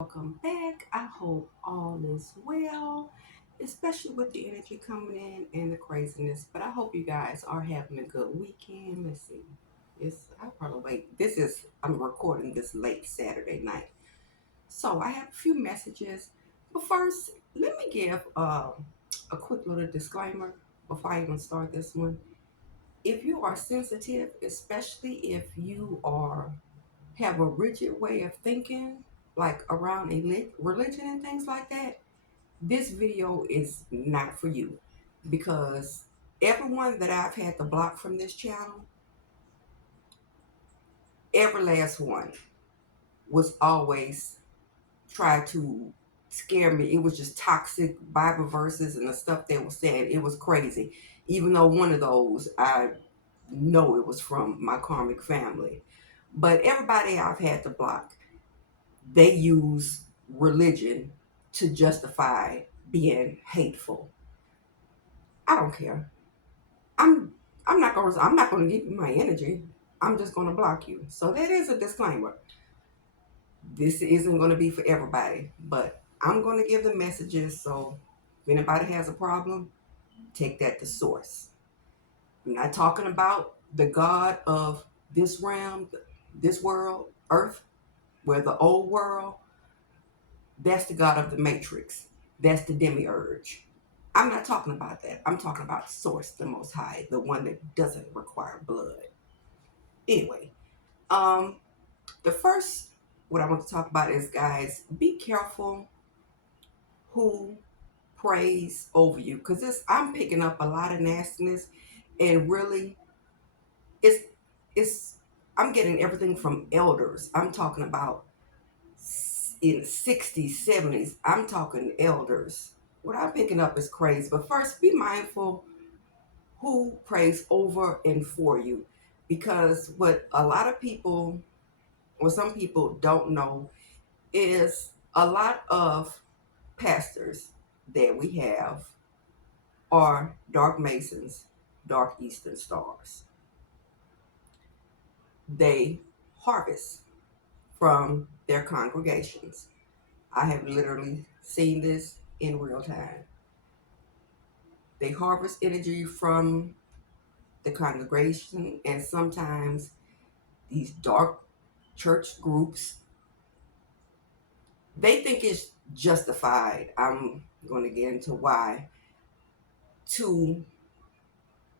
Welcome back. I hope all is well, especially with the energy coming in and the craziness. But I hope you guys are having a good weekend. Let's see. I'll probably wait. I'm recording this late Saturday night. So I have a few messages. But first, let me give a quick little disclaimer before I even start this one. If you are sensitive, especially if you are have a rigid way of thinking, like around religion and things like that, this video is not for you because everyone that I've had to block from this channel, every last one was always try to scare me. It was just toxic Bible verses and the stuff they were saying. It was crazy. Even though one of those I know it was from my karmic family. But everybody I've had to block, they use religion to justify being hateful. I don't care. I'm I'm not gonna give you my energy. I'm just gonna block you. So that is a disclaimer. This isn't gonna be for everybody, but I'm gonna give the messages. So if anybody has a problem, take that to source. I'm not talking about the God of this realm, this world, Earth, where the old world. That's the God of the Matrix. That's the demiurge. I'm not talking about that. I'm talking about Source, the Most High, the one that doesn't require blood. Anyway, um, the first what I want to talk about is, guys, be careful who prays over you, because this I'm picking up a lot of nastiness, and really, it's it's I'm getting everything from elders. I'm talking about in 60s, 70s. I'm talking elders. What I'm picking up is crazy. But first, be mindful who prays over and for you. Because what a lot of people, or some people don't know, is a lot of pastors that we have are dark masons, dark eastern stars. They harvest from their congregations. I have literally seen this in real time. They harvest energy from the congregation, and sometimes these dark church groups, they think it's justified. I'm going to get into why, to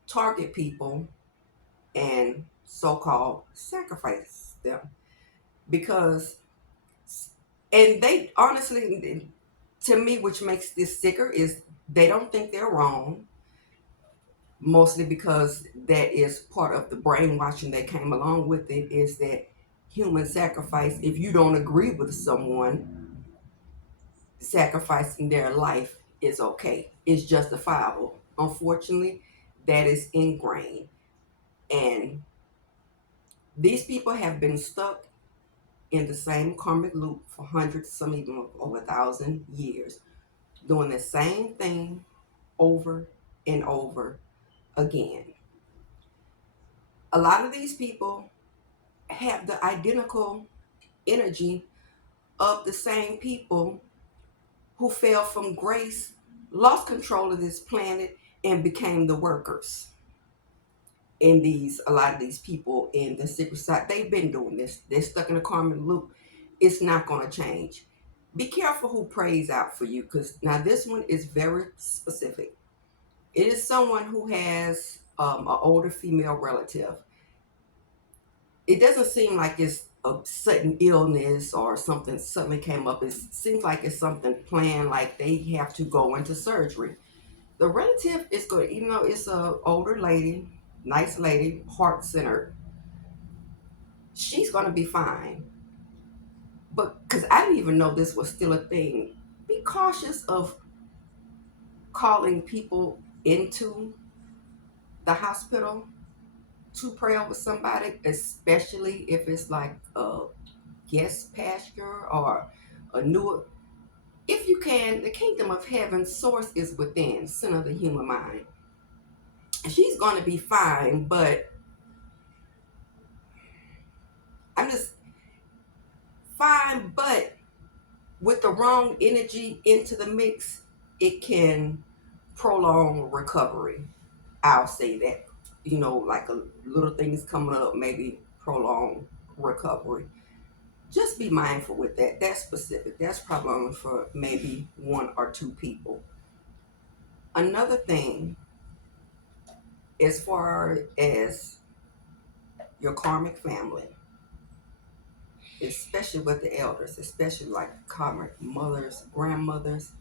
target people and so-called sacrifice them, because, and they honestly, to me, which makes this sicker, is they don't think they're wrong, mostly because that is part of the brainwashing that came along with it, is that human sacrifice, if you don't agree with someone sacrificing their life, is okay, it's justifiable. Unfortunately, that is ingrained, and these people have been stuck in the same karmic loop for hundreds, some even over 1,000 years, doing the same thing over and over again. A lot of these people have the identical energy of the same people who fell from grace, lost control of this planet, and became the workers. In these, a lot of these people in the secret side, they've been doing this. They're stuck in a karmic loop. It's not going to change. Be careful who prays out for you, because now this one is very specific. It is someone who has an older female relative. It doesn't seem like it's a sudden illness or something suddenly came up. It seems like it's something planned, like they have to go into surgery. The relative is good, even though it's a older lady, nice lady, heart centered. She's gonna be fine. But because I didn't even know this was still a thing, be cautious of calling people into the hospital to pray over somebody, especially if it's like a guest pastor or a new. If you can, the kingdom of heaven source is within, center of the human mind. She's going to be fine, but I'm just fine, but with the wrong energy into the mix, it can prolong recovery. I'll say that. Like a little things coming up, maybe prolong recovery. Just be mindful with that. That's specific. That's probably only for maybe one or two people. Another thing, as far as your karmic family, especially with the elders, especially like karmic mothers, grandmothers,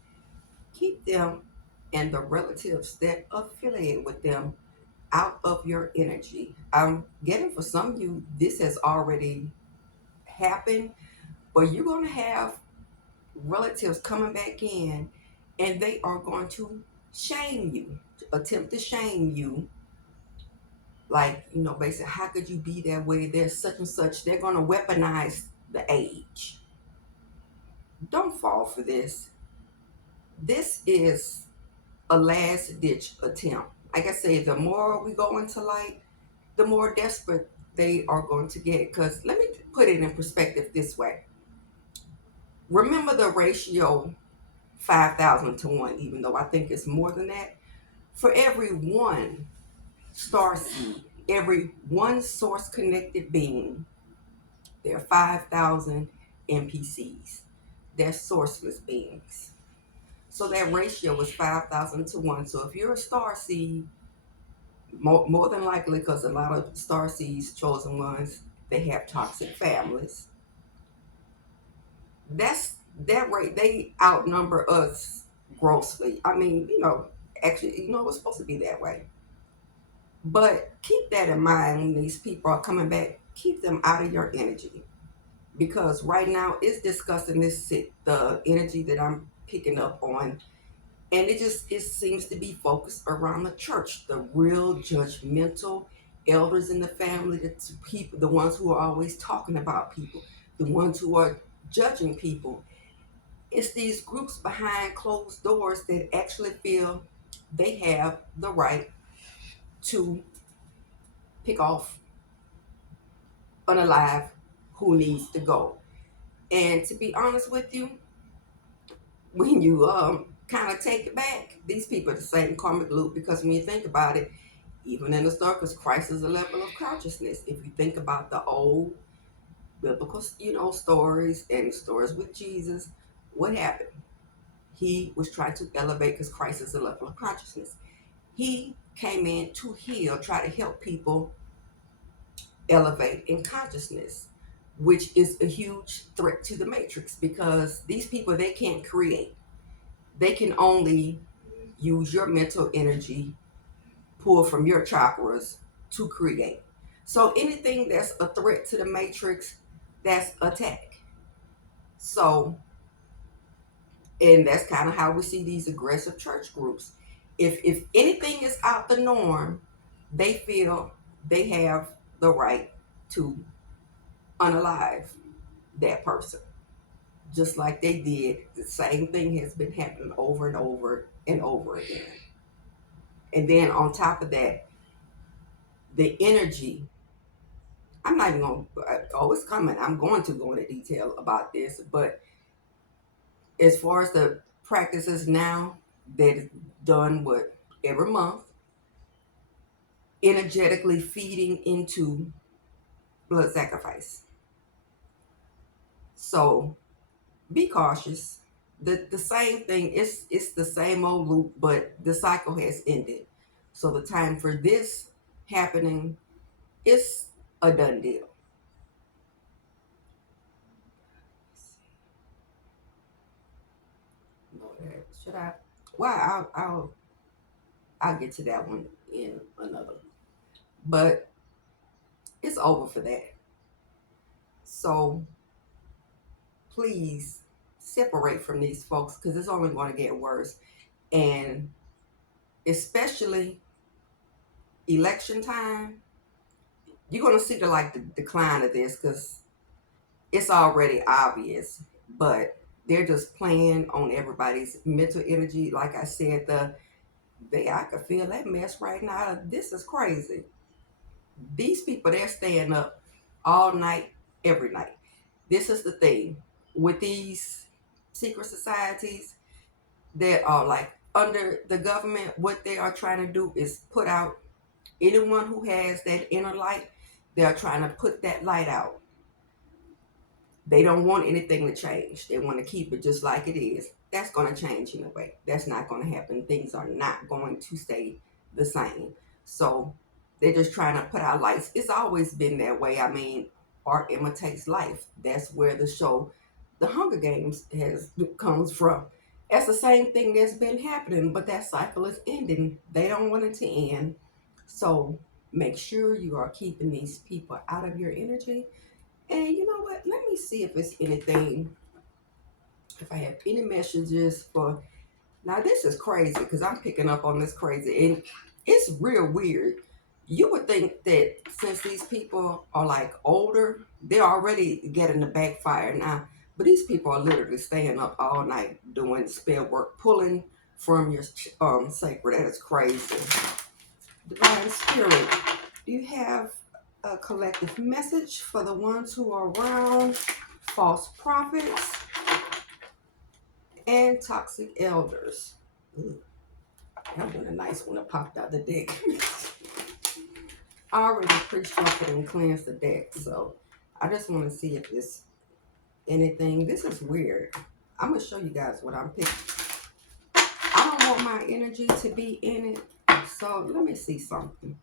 keep them and the relatives that affiliate with them out of your energy. I'm getting, for some of you, this has already happened, but you're going to have relatives coming back in, and they are going to shame you, attempt to shame you. Like, basically, how could you be that way? There's such and such. They're going to weaponize the age. Don't fall for this. This is a last ditch attempt. Like I said, the more we go into light, the more desperate they are going to get. Because let me put it in perspective this way. Remember the ratio 5,000 to 1, even though I think it's more than that. For every one star seed, every one source connected being, there are 5,000 NPCs. They're sourceless beings. So that ratio is 5,000 to 1. So if you're a star seed, more than likely, because a lot of star seeds, chosen ones, they have toxic families. That's that rate. They outnumber us grossly. I mean, actually, it's supposed to be that way. But keep that in mind when these people are coming back. Keep them out of your energy, because right now it's discussing the energy that I'm picking up on, and it seems to be focused around the church, the real judgmental elders in the family, the people, the ones who are always talking about people, the ones who are judging people. It's these groups behind closed doors that actually feel they have the right to pick off unalive who needs to go. And to be honest with you, when you kind of take it back, these people are the same karmic loop, because when you think about it, even in the circus, Christ is a level of consciousness. If you think about the old biblical, stories and stories with Jesus, what happened? He was trying to elevate, because Christ is a level of consciousness. He came in to heal, try to help people elevate in consciousness, which is a huge threat to the matrix, because these people, they can't create. They can only use your mental energy, pull from your chakras to create. So anything that's a threat to the matrix, that's attack. So, and that's kind of how we see these aggressive church groups. If anything is out the norm, they feel they have the right to unalive that person. Just like they did, the same thing has been happening over and over and over again. And then on top of that, the energy. I'm not even going to, oh, it's coming. I'm going to go into detail about this. But as far as the practices now, that is done every month, energetically feeding into blood sacrifice. So be cautious. The same thing, it's the same old loop, but the cycle has ended. So the time for this happening is a done deal. Should I? Well, I'll get to that one in another. But it's over for that. So please separate from these folks, because it's only going to get worse. And especially election time, you're going to see the decline of this, because it's already obvious. But they're just playing on everybody's mental energy. Like I said, I could feel that mess right now. This is crazy. These people, they're staying up all night, every night. This is the thing with these secret societies that are like under the government. What they are trying to do is put out anyone who has that inner light. They are trying to put that light out. They don't want anything to change. They want to keep it just like it is. That's going to change in a way. That's not going to happen. Things are not going to stay the same. So they're just trying to put out lights. It's always been that way. I mean, art imitates life. That's where the show, The Hunger Games, has comes from. That's the same thing that's been happening, but that cycle is ending. They don't want it to end. So make sure you are keeping these people out of your energy. And you know what? Let me see if it's anything, if I have any messages for. Now, this is crazy because I'm picking up on this crazy. And it's real weird. You would think that since these people are like older, they're already getting the backfire now. But these people are literally staying up all night doing spell work, pulling from your sacred. That is crazy. Divine Spirit, do you have a collective message for the ones who are around false prophets and toxic elders? Ooh, that one a nice one that popped out the deck. I already pre-shuffled and cleansed the deck, so I just want to see if it's anything. This is weird. I'm going to show you guys what I'm picking. I don't want my energy to be in it, so let me see something.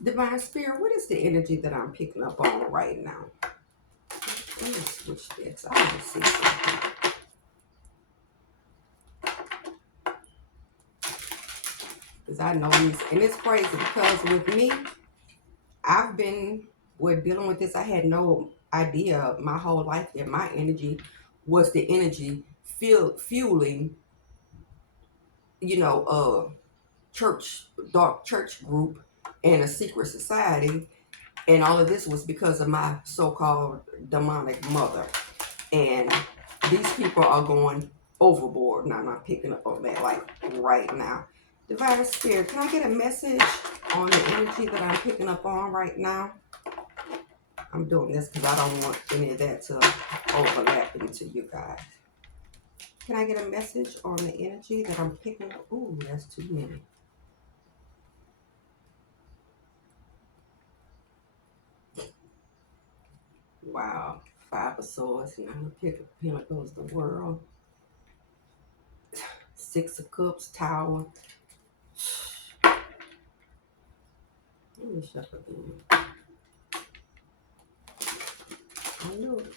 Divine Spirit, what is the energy that I'm picking up on right now? Let me switch this. I want to see something. Because I know these, and it's crazy because with me, I've been with dealing with this. I had no idea my whole life that my energy was the energy fueling, church, dark church group and a secret society. And all of this was because of my so-called demonic mother. And these people are going overboard. Now, I'm not picking up on that like right now. Divine Spirit, can I get a message on the energy that I'm picking up on right now? I'm doing this because I don't want any of that to overlap into you guys. Can I get a message on the energy that I'm picking up? Ooh, that's too many. Wow. Five of Swords, Nine of Pentacles, the World. Six of Cups, Tower. Let me shuffle again. I knew it.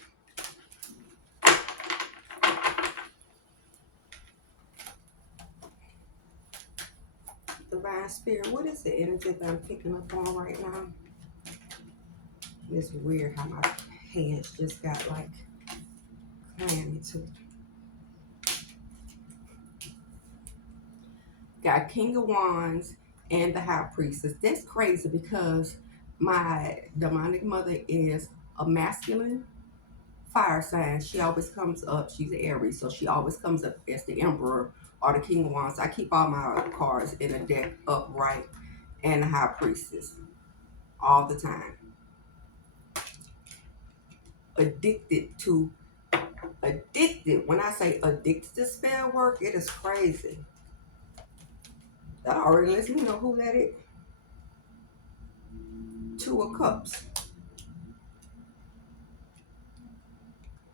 Divine Spirit, what is the energy that I'm picking up on right now? It's weird how my hands just got like clammy too. Got King of Wands and the High Priestess. That's crazy because my demonic mother is a masculine fire sign. She always comes up. She's an Aries, so she always comes up as the Emperor or the King of Wands. I keep all my cards in a deck upright and the High Priestess all the time. Addicted. When I say addicted to spell work, it is crazy. That already lets me know who that is. Two of Cups.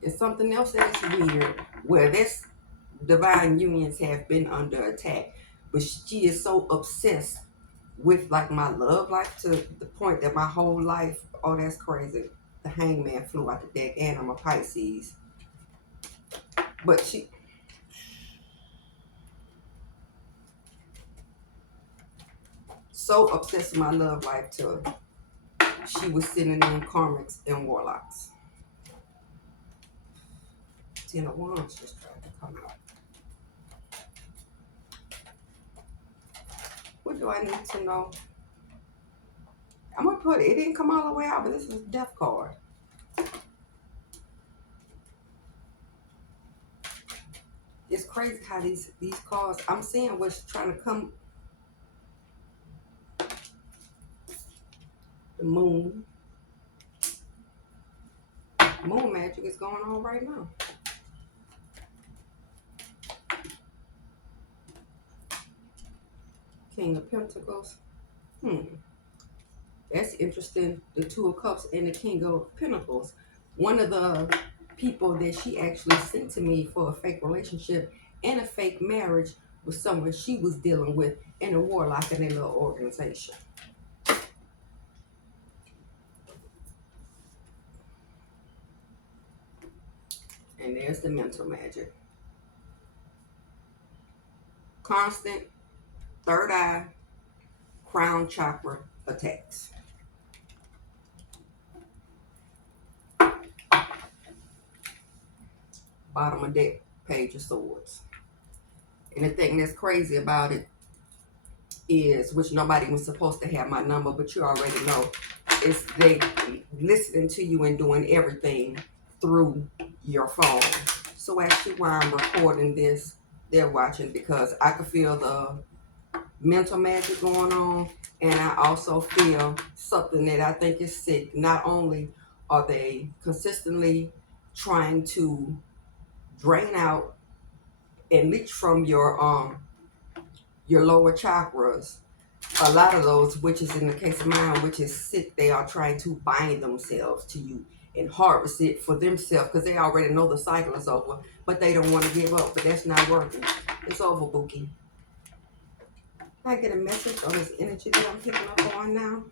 It's something else that's weird where this divine unions have been under attack, but she is so obsessed with like my love life to the point that my whole life, oh, that's crazy. The Hangman flew out the deck, and I'm a Pisces. But she, so obsessed with my love life to she was sitting in karmics and warlocks. Ten of Wands just tried to come out. What do I need to know? I'm gonna put it. It didn't come all the way out, but this is a death card. It's crazy how these cards. I'm seeing what's trying to come. The moon. Moon magic is going on right now. King of Pentacles. That's interesting. The Two of Cups and the King of Pentacles. One of the people that she actually sent to me for a fake relationship and a fake marriage was someone she was dealing with in a warlock in a little organization. And there's the mental magic. Constant third eye, crown chakra attacks. Bottom of deck, Page of Swords. And the thing that's crazy about it is, which nobody was supposed to have my number, but you already know, is they listening to you and doing everything through your phone. So actually while I'm recording this, they're watching because I can feel the mental magic going on, and I also feel something that I think is sick. Not only are they consistently trying to drain out and leach from your lower chakras, a lot of those, which is in the case of mine, which is sick, they are trying to bind themselves to you and harvest it for themselves because they already know the cycle is over, but they don't want to give up. But that's not working. It's over, Bookie. Can I get a message on this energy that I'm picking up on now?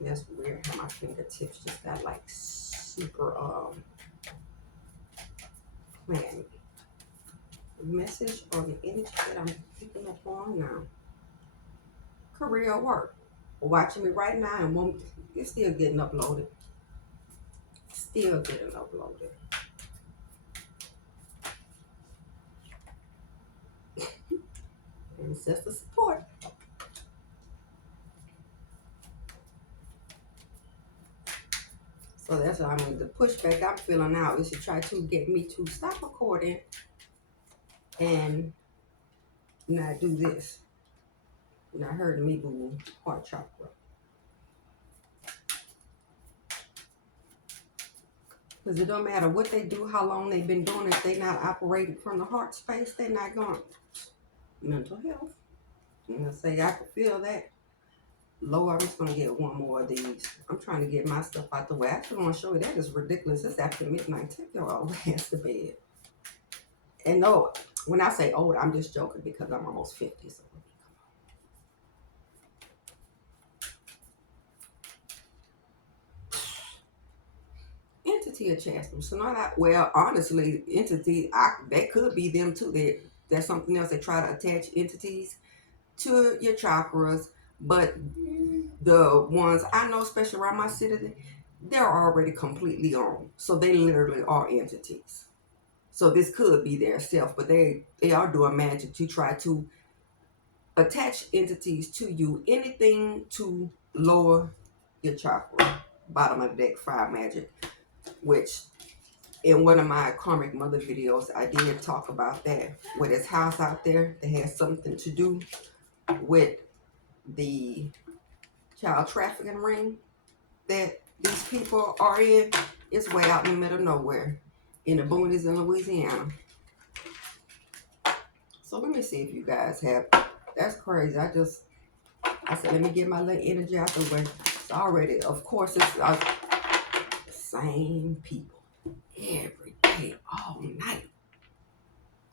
That's weird how my fingertips just got like super clammy. The message or the energy that I'm picking up on now. Career work. Watching me right now and won't, it's still getting uploaded. Still getting uploaded. Ancestor support. So that's what I mean. The pushback I'm feeling now is to try to get me to stop recording and not do this. Not hurting me, boo. Heart chakra. Because it don't matter what they do, how long they've been doing it, if they're not operating from the heart space, they're not going. Mental health. I'm going to say I can feel that. Lord, I'm just going to get one more of these. I'm trying to get my stuff out the way. I just want to show you that is ridiculous. It's after midnight. Take your old ass to bed. And no, when I say old, I'm just joking because I'm almost 50. So entity of chastity. So not I, well, honestly, entity, that could be them too. That's something else. They try to attach entities to your chakras, but the ones I know, especially around my city, they're already completely on. So they literally are entities. So this could be their self, but they are doing magic to try to attach entities to you. Anything to lower your chakra. Bottom of the deck, fire magic, which in one of my karmic mother videos, I did talk about that. With this house out there that has something to do with the child trafficking ring that these people are in. It's way out in the middle of nowhere in the boonies in Louisiana. So let me see if you guys have. That's crazy. I said, let me get my little energy out the way. It's already, of course, it's the same people every day, all night.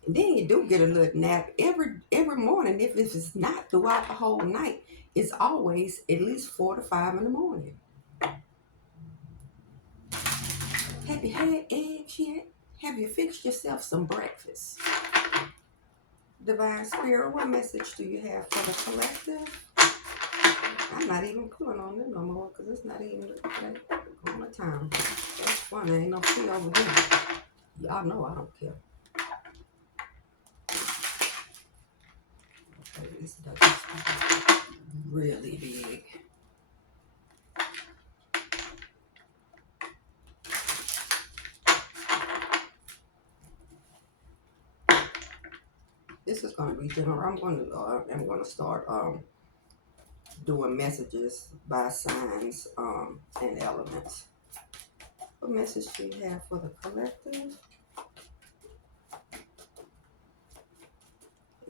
And then you do get a little nap every morning. If it's not throughout the whole night, it's always at least 4 to 5 in the morning. Have you had eggs yet? Have you fixed yourself some breakfast? Divine Spirit, what message do you have for the collective? I'm not even pulling on them no more because it's not even on the time. That's funny. Ain't no fee over here. Y'all know I don't care. Okay, this duck is really big. This is going to be general. I'm going to start doing messages by signs and elements. What message do you have for the collective?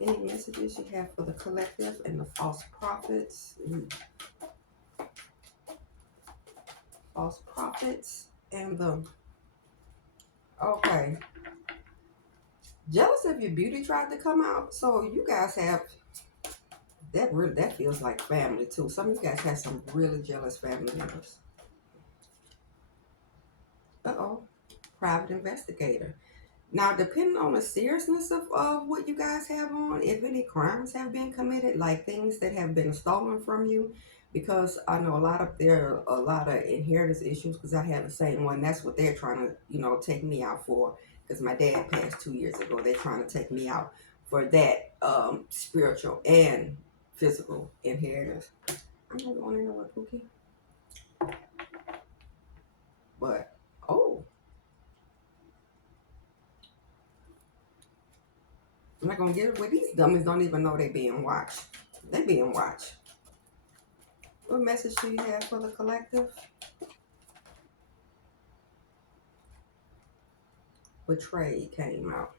Any messages you have for the collective and the false prophets? False prophets and the... Okay. Jealous of your beauty tried to come out. So you guys have... That feels like family too. Some of you guys have some really jealous family members. Uh-oh. Private investigator. Now, depending on the seriousness of what you guys have on, if any crimes have been committed, like things that have been stolen from you, because I know there are a lot of inheritance issues, because I had the same one. That's what they're trying to, take me out for, because my dad passed 2 years ago. They're trying to take me out for that spiritual and physical inheritance. I'm not going anywhere, Pookie. But, oh. I'm not going to get it with these dummies don't even know they being watched. They being watched. What message do you have for the collective? Betrayed came out.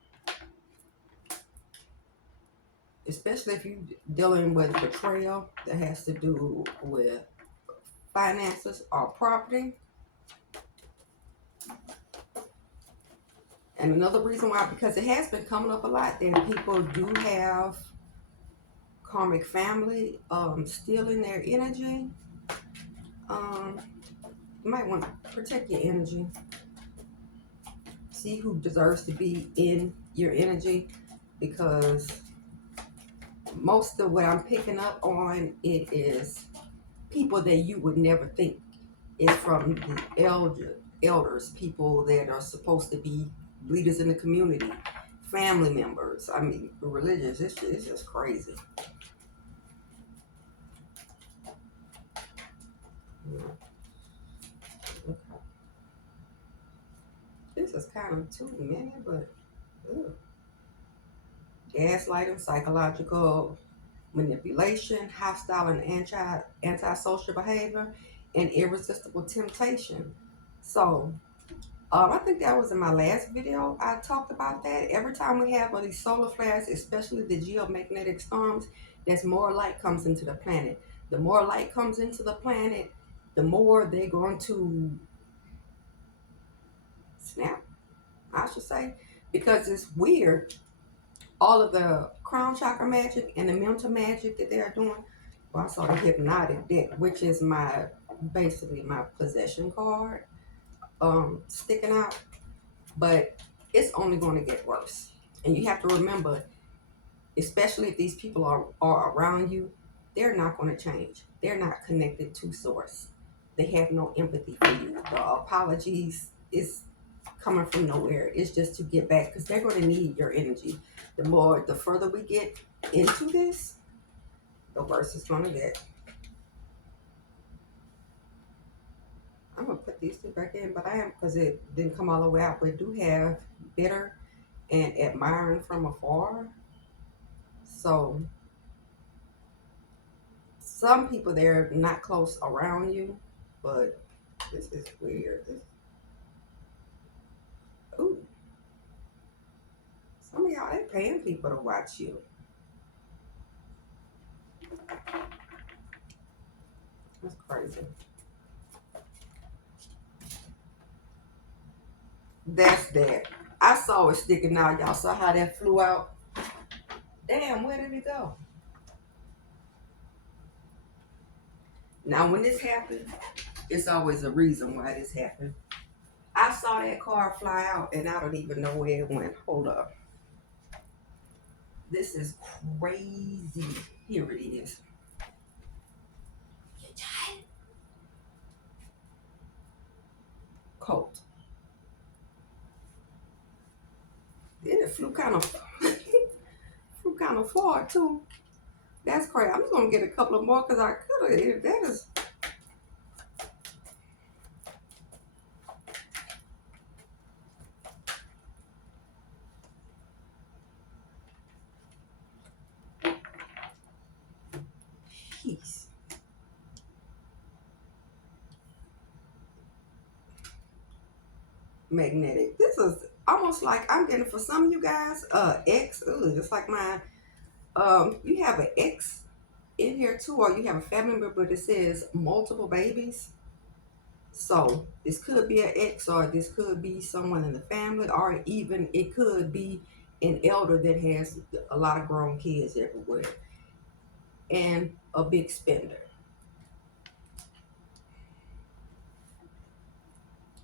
Especially if you're dealing with betrayal that has to do with finances or property. And another reason why, because it has been coming up a lot, that people do have karmic family stealing their energy. You might want to protect your energy. See who deserves to be in your energy, because most of what I'm picking up on, it is people that you would never think is from the elders, people that are supposed to be leaders in the community, family members. I mean, religious. It's just crazy. Yeah. Okay. This is kind of too many, but ugh. Gaslighting, psychological manipulation, hostile and antisocial behavior, and irresistible temptation. So, I think that was in my last video. I talked about that. Every time we have one of these solar flares, especially the geomagnetic storms, there's more light comes into the planet. The more light comes into the planet, the more they're going to snap, I should say, because it's weird. All of the crown chakra magic and the mental magic that they're doing. Well, I saw the hypnotic deck, which is basically my possession card, sticking out. But it's only going to get worse. And you have to remember, especially if these people are around you, they're not going to change. They're not connected to source. They have no empathy for you. The apologies is coming from nowhere. It's just to get back, because they're going to need your energy. The further we get into this, the worse it's going to get. I'm going to put these two back in, but I am, because it didn't come all the way out, but do have bitter and admiring from afar. So some people, they're not close around you, but this is weird. Ooh. Some of y'all, they paying people to watch you. That's crazy. That's that. I saw it sticking out. Y'all saw how that flew out? Damn, where did it go? Now, when this happened, it's always a reason why this happened. I saw that car fly out, and I don't even know where it went. Hold up. This is crazy. Here it is. Colt. Then it flew kind of far too. That's crazy. I'm just gonna get a couple of more, because I could have. That is. Jeez. magnetic. This is almost like I'm getting for some of you guys, X, just like mine. You have an X in here too, or you have a family member, but it says multiple babies. So this could be an ex, or this could be someone in the family, or even it could be an elder that has a lot of grown kids everywhere and a big spender.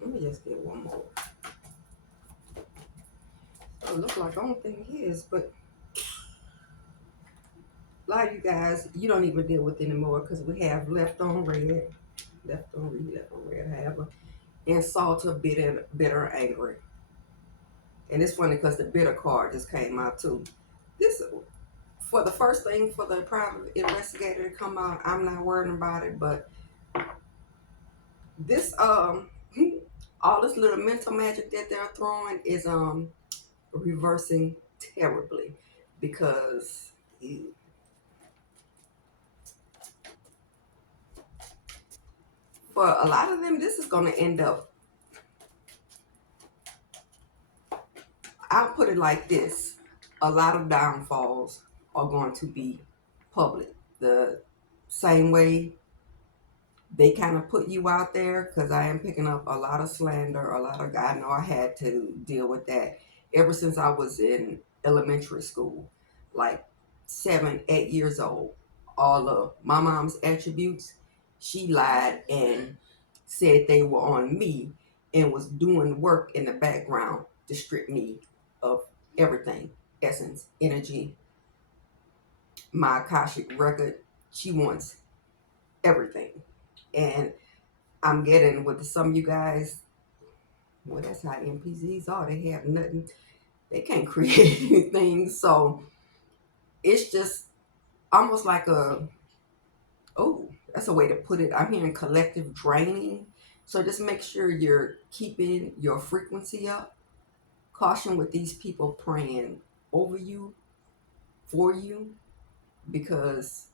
Let me just get one more. It looks like I don't think it is, but a lot of you guys, you don't even deal with anymore because we have left on red, left on red, however, and salter, bitter, angry. And it's funny because the bitter card just came out too. This for the first thing for the private investigator to come out, I'm not worrying about it, but this all this little mental magic that they're throwing is reversing terribly because for a lot of them this is going to end up, I'll put it like this, a lot of downfalls are going to be public. The same way they kind of put you out there, because I am picking up a lot of slander, a lot of, I know I had to deal with that ever since I was in elementary school, like 7, 8 years old. All of my mom's attributes, she lied and said they were on me and was doing work in the background to strip me of everything, essence, energy, my Akashic record. She wants everything. And I'm getting with some of you guys, well, that's how NPCs are. They have nothing, they can't create anything. So it's just almost like a, oh, that's a way to put it. I'm hearing collective draining. So just make sure you're keeping your frequency up. Caution with these people praying over you, for you, because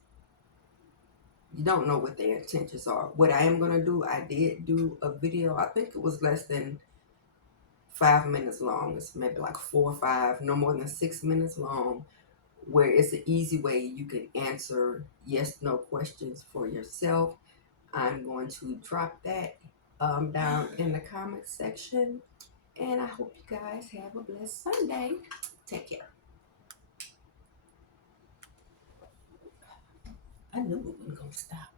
you don't know what their intentions are. What I am going to do, I did do a video, I think it was less than 5 minutes long. It's maybe like 4 or 5, no more than 6 minutes long, where it's an easy way you can answer yes, no questions for yourself. I'm going to drop that down in the comment section. And I hope you guys have a blessed Sunday. Take care. I knew it wasn't going to stop.